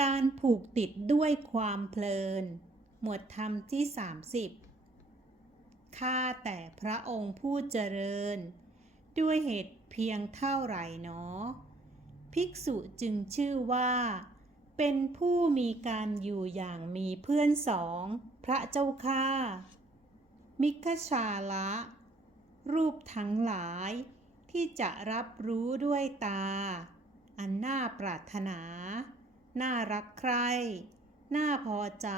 การผูกติดด้วยความเพลิน หมวดธรรมที่ 30 ข้าแต่พระองค์ผู้เจริญ ด้วยเหตุเพียงเท่าไหร่หนอ ภิกษุจึงชื่อว่า เป็นผู้มีการอยู่อย่างมีเพื่อนสอง พระเจ้าข้ามิคชาละ รูปทั้งหลายที่จะรับรู้ด้วยตา อันน่าปรารถนา น่ารักใคร่ น่าพอใจ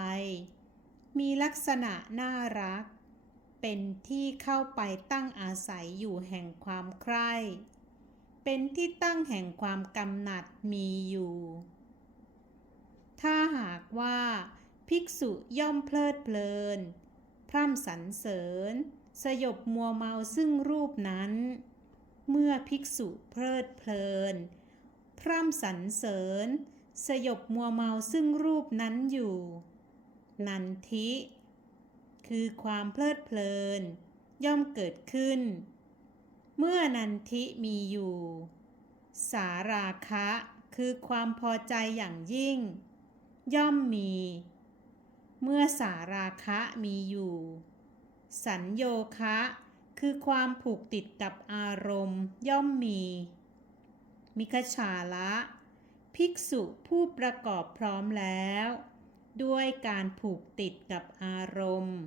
มีลักษณะน่ารัก เป็นที่เข้าไปตั้งอาศัยอยู่แห่งความใคร่ เป็นที่ตั้งแห่งความกำหนัดมีอยู่ ถ้าหากว่า ภิกษุย่อมเพลิดเพลิน พร่ำสรรเสริญ สยบมัวเมาซึ่งรูปนั้น เมื่อภิกษุเพลิดเพลินพร่ำสรรเสริญ สยบมัวเมาซึ่งรูปนั้นอยู่ นันทิ คือความเพลิดเพลิน ย่อมเกิดขึ้น เมื่อนันทิมีอยู่ สาราคะคือความพอใจอย่างยิ่ง ย่อมมี เมื่อสาราคะมีอยู่ สัญโยคะคือความผูกติดกับอารมณ์ย่อมมี มิคชาละ ภิกษุผู้ประกอบพร้อมแล้ว ด้วยการผูกติดกับอารมณ์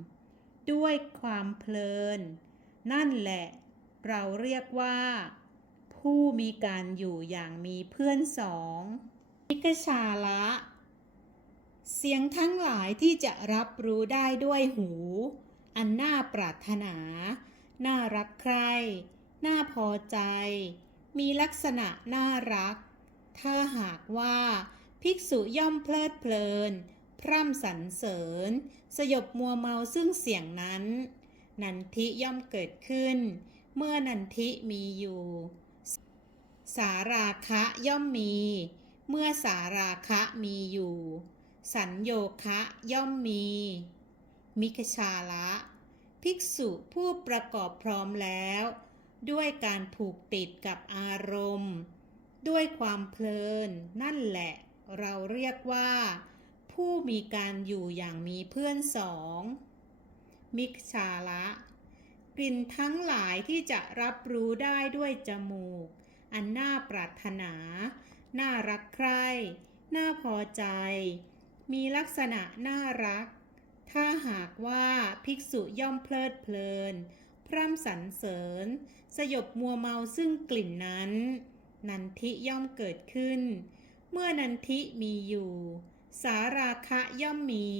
ด้วยความเพลิน นั่นแหละ เราเรียกว่า ผู้มีการอยู่อย่างมีเพื่อนสองมิคชาละ เสียงทั้งหลายที่จะรับรู้ได้ด้วยหู อันน่าปรารถนา น่ารักใคร่ น่าพอใจ มีลักษณะน่ารัก ถ้าหากว่าภิกษุย่อมเพลิดเพลิน พร่ำสรรเสริญ สยบมัวเมาซึ่งเสียงนั้น นันทิย่อมเกิดขึ้น เมื่อนันทิมีอยู่ สาราคะย่อมมี เมื่อสาราคะมีอยู่ สัญโยคะย่อมมี มิคชาละ ภิกษุผู้ประกอบพร้อมแล้ว ด้วยการผูกติดกับอารมณ์ ด้วยความเพลิน นั่นแหละ เราเรียกว่า ผู้มีการอยู่อย่างมีเพื่อนสอง มิคชาละ กลิ่นทั้งหลายที่จะรับรู้ได้ด้วยจมูก อันน่าปรารถนา น่ารักใคร่ น่าพอใจ มีลักษณะน่ารัก ถ้าหากว่าภิกษุย่อมเพลิดเพลิน พร่ำสรรเสริญ สยบมัวเมาซึ่งกลิ่นนั้น นันทิย่อมเกิดขึ้น เมื่อนันทิมีอยู่ สาราคะย่อมมี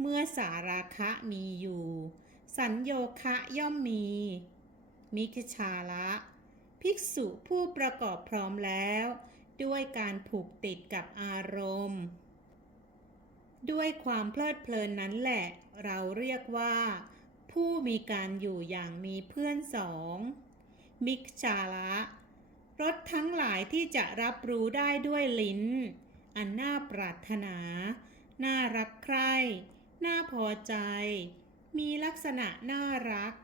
เมื่อสาราคะมีอยู่ สัญโยคะย่อมมี มิคชาละ ภิกษุผู้ประกอบพร้อมแล้ว ด้วยการผูกติดกับอารมณ์ ด้วยความเพลิดเพลินนั้นแหละ เราเรียกว่า ผู้มีการอยู่อย่างมีเพื่อนสองมิกชาละ รสทั้งหลายที่จะรับรู้ได้ด้วยลิ้น อันน่าปรารถนา น่ารักใคร่ น่าพอใจ มีลักษณะน่ารัก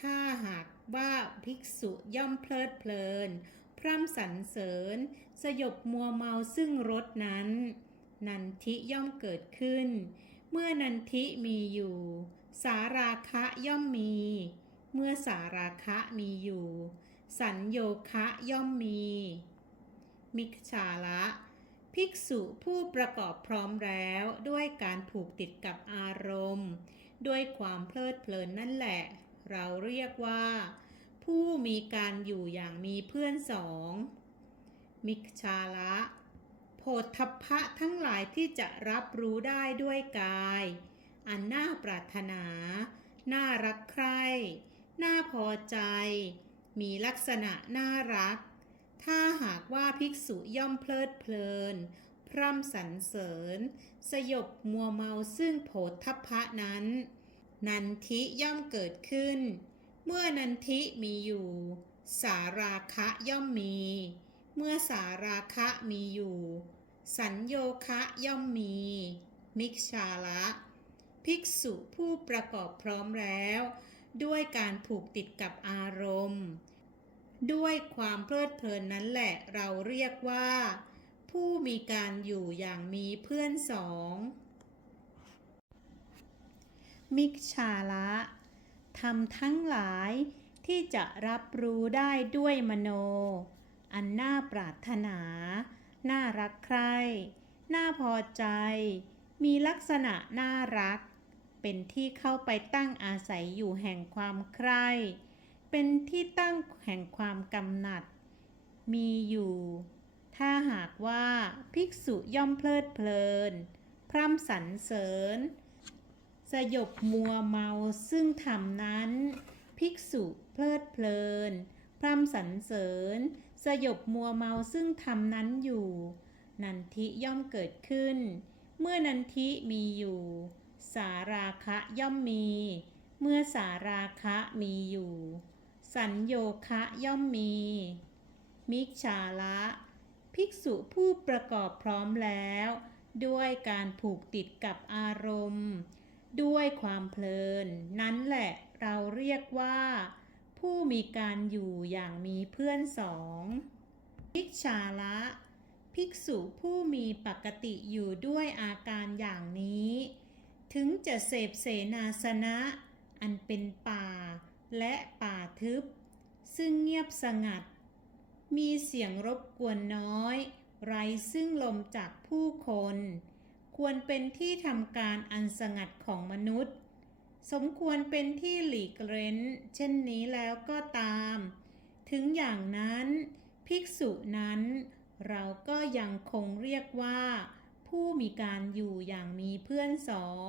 ถ้าหากว่าภิกษุย่อมเพลิดเพลิน พร่ำสรรเสริญ สยบมัวเมาซึ่งรสนั้น นันทิย่อมเกิดขึ้น เมื่อนันทิมีอยู่ สาราคะย่อมมี เมื่อสาราคะมีอยู่ สัญโยคะย่อมมี มิชาละภิกษุผู้ประกอบพร้อมแล้วด้วยการผูกติดกับอารมณ์ ด้วยความเพลิดเพลินนั่นแหละ เราเรียกว่า ผู้มีการอยู่อย่างมีเพื่อนสอง มิชาละโพธพะทั้งหลายที่จะรับรู้ได้ด้วยกาย อันน่าปรารถนา น่ารักใคร่ น่าพอใจ มีลักษณะน่ารัก ถ้าหากว่าภิกษุย่อมเพลิดเพลิน พร่ำสรรเสริญ สยบมัวเมาซึ่งโผฏฐพะนั้น นันทิย่อมเกิดขึ้น เมื่อนันทิมีอยู่ สาราคะย่อมมี เมื่อสาราคะมีอยู่ สัญโยคะย่อมมี มิกชาละ ภิกษุผู้ประกอบพร้อมแล้ว ด้วยการผูกติดกับอารมณ์ ด้วยความเพลิดเพลินนั้นแหละเราเรียกว่า ผู้มีการอยู่อย่างมีเพื่อนสอง มิกชาละทำทั้งหลายที่จะรับรู้ได้ด้วยมโน อันน่าปรารถนา น่ารักใคร่ น่าพอใจ มีลักษณะน่ารัก เป็นที่เข้าไปตั้งอาศัยอยู่แห่งความใคร่เป็นที่ตั้งแห่งความกำหนัด มีอยู่ ถ้าหากว่าภิกษุย่อมเพลิดเพลิน พร่ำสรรเสริญ สยบมัวเมาซึ่งธรรมนั้น ภิกษุเพลิดเพลิน พร่ำสรรเสริญ สยบมัวเมาซึ่งธรรมนั้นอยู่ นันทิย่อมเกิดขึ้น เมื่อนันทิมีอยู่ สาราคะย่อมมี เมื่อสาราคะมีอยู่ สัญโยคะย่อมมี มิกชาละ ภิกษุผู้ประกอบพร้อมแล้ว ด้วยการผูกติดกับอารมณ์ ด้วยความเพลิน นั้นแหละเราเรียกว่า ผู้มีการอยู่อย่างมีเพื่อนสองภิกชาละภิกษุผู้มีปกติอยู่ด้วยอาการอย่างนี้ ถึงจะเสพเสนาสนะ อันเป็นป่าและป่าทึบ ซึ่งเงียบสงัด มีเสียงรบกวนน้อย ไรซึ่งลมจากผู้คน ควรเป็นที่ทำการอันสงัดของมนุษย์ สมควรเป็นที่หลีกเร้น เช่นนี้แล้วก็ตาม ถึงอย่างนั้น ภิกษุนั้น เราก็ยังคงเรียกว่า ผู้มีการอยู่อย่างมีเพื่อนสอง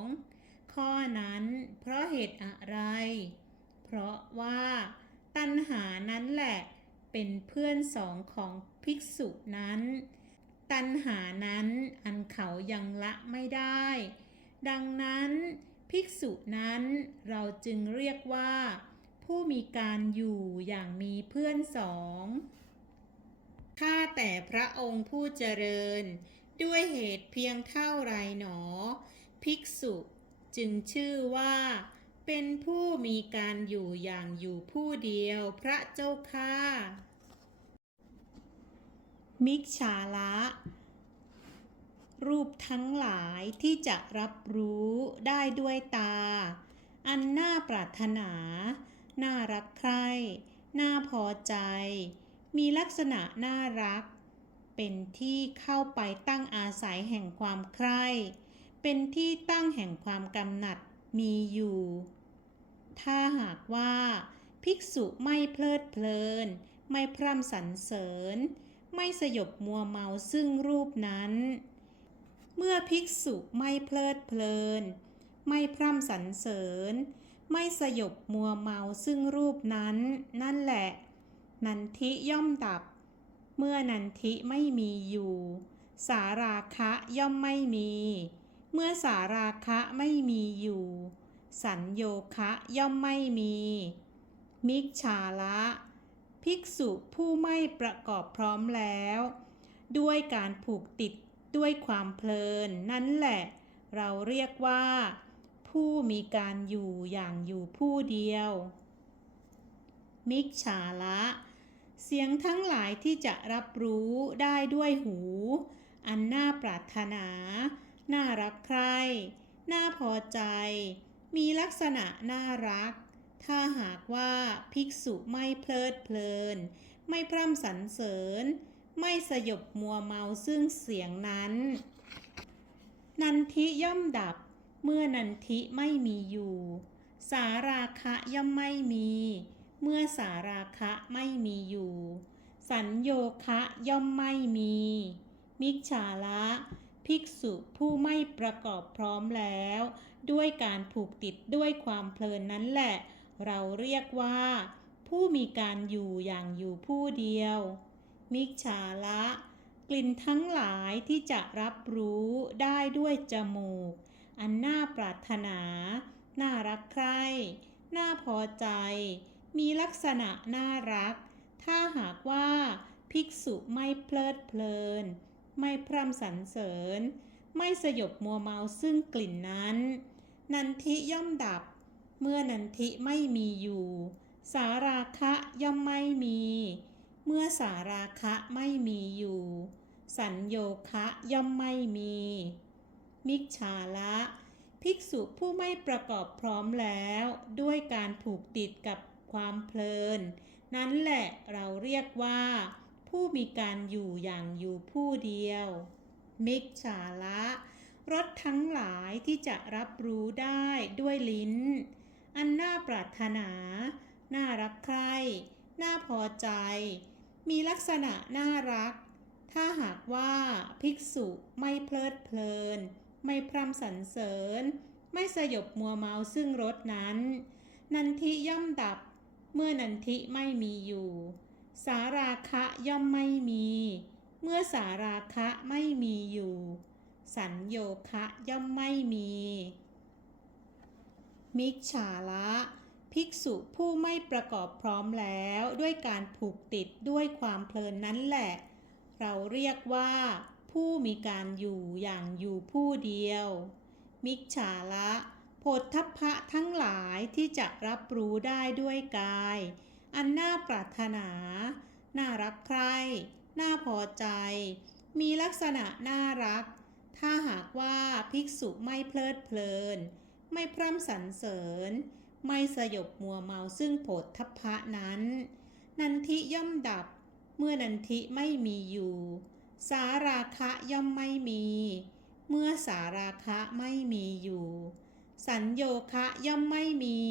ข้อนั้นเพราะเหตุอะไร เพราะว่าตัณหานั้นแหละเป็นเพื่อนสองของภิกษุนั้น ตัณหานั้นอันเขายังละไม่ได้ ดังนั้นภิกษุนั้นเราจึงเรียกว่า ผู้มีการอยู่อย่างมีเพื่อนสองข้าแต่พระองค์ผู้เจริญ ด้วยเหตุเพียงเท่าไรหนอ ภิกษุจึงชื่อว่า เป็นผู้มีการอยู่อย่างอยู่ผู้เดียวพระเจ้าข้ามิกชาละ รูปทั้งหลายที่จะรับรู้ได้ด้วยตา อันน่าปรารถนา น่ารักใคร่ น่าพอใจ มีลักษณะน่ารัก เป็นที่เข้าไปตั้งอาศัยแห่งความใคร่ เป็นที่ตั้งแห่งความกำหนัดมีอยู่ ถ้าหากว่า ภิกษุไม่เพลิดเพลิน ไม่พร่ำสรรเสริญ ไม่สยบมัวเมาซึ่งรูปนั้น เมื่อภิกษุไม่เพลิดเพลิน ไม่พร่ำสรรเสริญ ไม่สยบมัวเมาซึ่งรูปนั้น นั่นแหละ นันทิย่อมดับ เมื่อนันทิไม่มีอยู่ สาราคะย่อมไม่มี เมื่อสาราคะไม่มีอยู่ สัญโยคะย่อมไม่มี มิกชาละ ภิกษุผู้ไม่ประกอบพร้อมแล้ว ด้วยการผูกติดด้วยความเพลิน นั่นแหละ เราเรียกว่า ผู้มีการอยู่อย่างอยู่ผู้เดียว มิกชาละ เสียงทั้งหลายที่จะรับรู้ได้ด้วยหู อันน่าปรารถนา น่ารักใคร่น่าพอใจ มีลักษณะน่ารัก ถ้าหากว่าภิกษุไม่เพลิดเพลิน ไม่พร่ำสรรเสริญ ไม่สยบมัวเมาซึ่งเสียงนั้น นันทิย่อมดับ เมื่อนันทิไม่มีอยู่ สาราคะย่อมไม่มี เมื่อสาราคะไม่มีอยู่ สัญโยคะย่อมไม่มี มิกชาละภิกษุผู้ไม่ประกอบพร้อมแล้ว ด้วยการผูกติดด้วยความเพลินนั้นแหละ เราเรียกว่า ผู้มีการอยู่อย่างอยู่ผู้เดียว มิกชาละ กลิ่นทั้งหลายที่จะรับรู้ได้ด้วยจมูก อันน่าปรารถนา น่ารักใคร่ น่าพอใจ มีลักษณะน่ารัก ถ้าหากว่าภิกษุไม่เพลิดเพลิน ไม่พร่ำสรรเสริญ ไม่สยบมัวเมาซึ่งกลิ่นนั้น นันทิย่อมดับ เมื่อนันทิไม่มีอยู่ สาราคะย่อมไม่มี เมื่อสาราคะไม่มีอยู่ สัญโยคะย่อมไม่มี มิจฉาละภิกษุผู้ไม่ประกอบพร้อมแล้ว ด้วยการผูกติดกับ ความเพลิน นั้นแหละเราเรียกว่า ผู้มีการอยู่อย่างอยู่ผู้เดียว มิจฉาละรสทั้งหลายที่จะรับรู้ได้ด้วยลิ้น อันน่าปรารถนา น่ารักใคร่น่าพอใจ มีลักษณะน่ารัก ถ้าหากว่าภิกษุไม่เพลิดเพลิน ไม่พร่ำสรรเสริญ ไม่สยบมัวเมาซึ่งรสนั้น นันทิย่อมดับ เมื่อนันทิไม่มีอยู่ สาราคะย่อมไม่มี เมื่อสาราคะไม่มีอยู่ สัญโยคะย่อมไม่มี มิจฉาละภิกษุผู้ไม่ประกอบพร้อมแล้วด้วยการผูกติดด้วยความเพลินนั้นแหละ เราเรียกว่า ผู้มีการอยู่อย่างอยู่ผู้เดียว มิจฉาละ โพธพะทั้งหลายที่จะรับรู้ได้ด้วยกาย อันน่าปรารถนา น่ารักใคร่ น่าพอใจ มีลักษณะน่ารัก ถ้าหากว่าภิกษุไม่เพลิดเพลิน ไม่พร่ำสรรเสริญ ไม่สยบมัวเมาซึ่งโผฏฐัพพะนั้น นันทิย่อมดับ เมื่อนันทิไม่มีอยู่ สาราคะย่อมไม่มี เมื่อสาราคะไม่มีอยู่ สัญโยคะย่อมไม่มี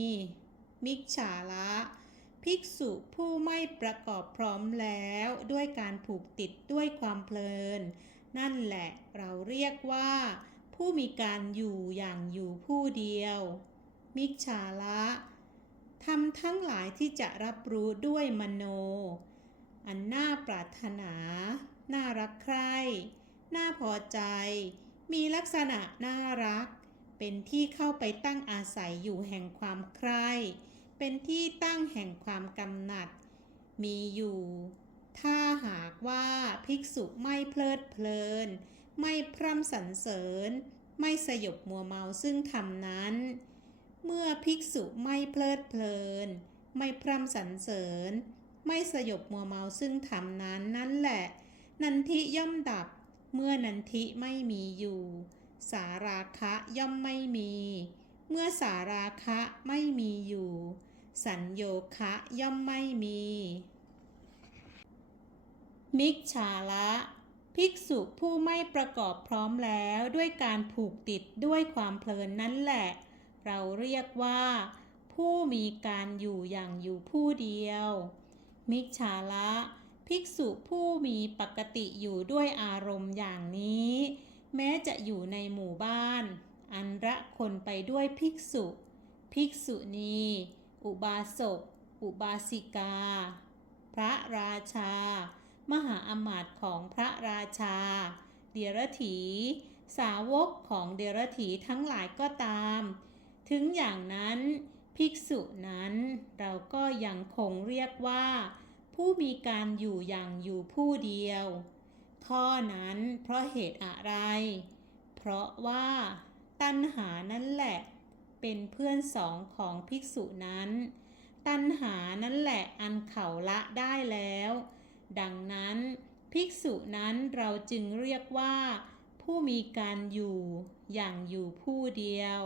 มิจฉาละ ภิกษุผู้ไม่ประกอบพร้อมแล้วด้วยการผูกติดด้วยความเพลิน นั่นแหละเราเรียกว่า ผู้มีการอยู่อย่างอยู่ผู้เดียว มิจฉาละทำทั้งหลายที่จะรับรู้ด้วยมโน อันน่าปรารถนา น่ารักใคร่ น่าพอใจ มีลักษณะน่ารัก เป็นที่เข้าไปตั้งอาศัยอยู่แห่งความใคร่เป็นที่ตั้งแห่งความกำหนัด มีอยู่ ถ้าหากว่าภิกษุไม่เพลิดเพลิน ไม่พร่ำสรรเสริญ ไม่สยบมัวเมาซึ่งธรรมนั้น เมื่อภิกษุไม่เพลิดเพลิน ไม่พร่ำสรรเสริญ ไม่สยบมัวเมาซึ่งธรรมนั้นนั่นแหละ นันทิย่อมดับ เมื่อนันทิไม่มีอยู่ สาราคะย่อมไม่มี เมื่อสาราคะไม่มีอยู่ สัญโยคะย่อมไม่มี มิจฉาละภิกษุผู้ไม่ประกอบพร้อมแล้วด้วยการผูกติดด้วยความเพลินนั่นแหละ เราเรียกว่า ผู้มีการอยู่อย่างอยู่ผู้เดียว มิจฉาละ ภิกษุผู้มีปกติอยู่ด้วยอารมณ์อย่างนี้ แม้จะอยู่ในหมู่บ้าน อันระคนไปด้วยภิกษุ ภิกษุณี อุบาสก อุบาสิกา พระราชา มหาอมาตย์ของพระราชา เดรถี สาวกของเดรถีทั้งหลายก็ตาม ถึงอย่างนั้น ภิกษุนั้นเราก็ยังคงเรียกว่า ผู้มีการอยู่อย่างอยู่ผู้เดียว ข้อนั้นเพราะเหตุอะไร เพราะว่าตัณหานั่นแหละ เป็นเพื่อนสองของภิกษุนั้น ตัณหานั่นแหละอันเขาละได้แล้ว ดังนั้นภิกษุนั้นเราจึงเรียกว่า ผู้มีการอยู่อย่างอยู่ผู้เดียว